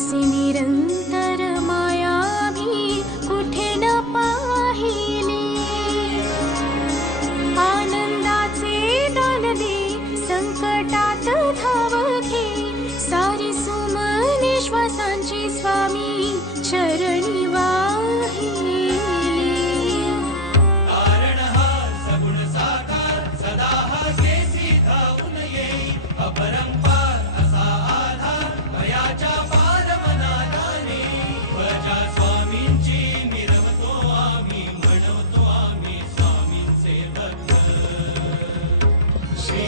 ऐसी निरंतर माया भी कुठे न पाहिली। आनंदाचे दान दे संकटात धाव घे, सारी सुमने श्वासांची स्वामी चरणी वाहिली। तारणहार सगुण साकार सदा हा केसी धावून येई, अपरंपार असा आधार भयाच्या पारमनादाने। प्रजा स्वामींची मिरवतो आम्ही, म्हणवतो आम्ही स्वामींचे भक्त। श्री